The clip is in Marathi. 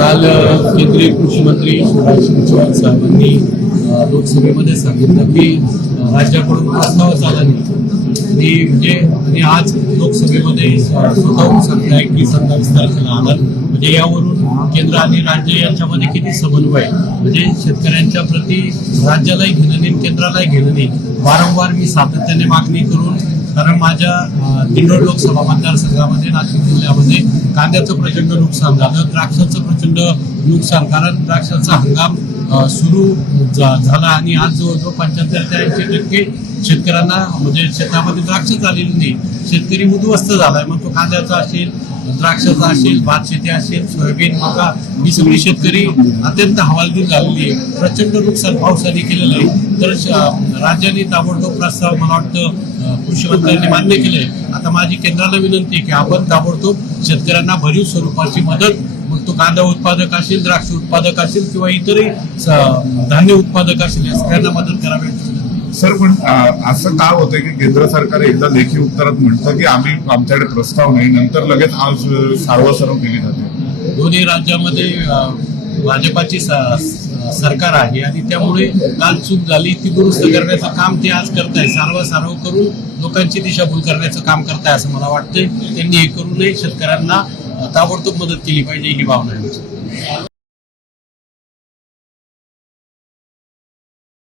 काल केंद्रीय कृषी मंत्री शिवराज सिंग चौहान साहेबांनी लोकसभेमध्ये सांगितलं की राज्याकडून प्रस्ताव आला नाही आणि आज लोकसभेमध्ये स्वतःहून सांगताय की 27 तारखेला आला. म्हणजे यावरून केंद्र आणि राज्य यांच्यामध्ये किती समन्वय, म्हणजे शेतकऱ्यांच्या प्रति राज्यालाही घेणं नाही केंद्रालाही घेणं नाही. वारंवार मी सातत्याने मागणी करून, कारण माझ्या दिंडोरी लोकसभा मतदारसंघामध्ये नाशिक जिल्ह्यामध्ये कांद्याचं प्रचंड नुकसान झालं, द्राक्षाचं प्रचंड नुकसान, कारण द्राक्षाचा हंगाम सुरू झाला आणि आज जवळजवळ 75 ते 80% शेतकऱ्यांना म्हणजे शेतामध्ये द्राक्ष झालेली नाही. शेतकरी उद्ध्वस्त झालाय. मग तो कांद्याचा असेल, द्राक्षाचा असेल, भात शेती असेल, सोयाबीन, मका, ही सगळी शेतकरी अत्यंत हवालदिल झालेली आहे. प्रचंड नुकसान पावसाने केलेलं आहे. तर राज्याने ताबडतोब प्रस्ताव मला वाटतं कृषी मंत्र्यांनी मान्य केलंय. आता माझी केंद्राला विनंती आहे की आपण ताबडतोब शेतकऱ्यांना भरीव स्वरूपाची मदत, मग तो कांदा उत्पादक असेल, द्राक्ष उत्पादक असेल किंवा इतरही धान्य उत्पादक असेल, या सगळ्यांना मदत करावी. सर, पण असं का होतंय की केंद्र सरकार एकदा लेखी उत्तरात म्हणतं की आमच्याकडे प्रस्ताव नाही, नंतर लगेच आज सार्वसार्व केली जाते. दोन्ही राज्यामध्ये भाजपाची सरकार आहे आणि त्यामुळे काल चूक झाली ती दुरुस्त करण्याचं काम ते आज करताय. सारवासारव करून लोकांची दिशाभूल करण्याचं काम करताय असं मला वाटतंय. त्यांनी हे करू नये, शेतकऱ्यांना ताबडतोब मदत केली पाहिजे ही भावना आहे.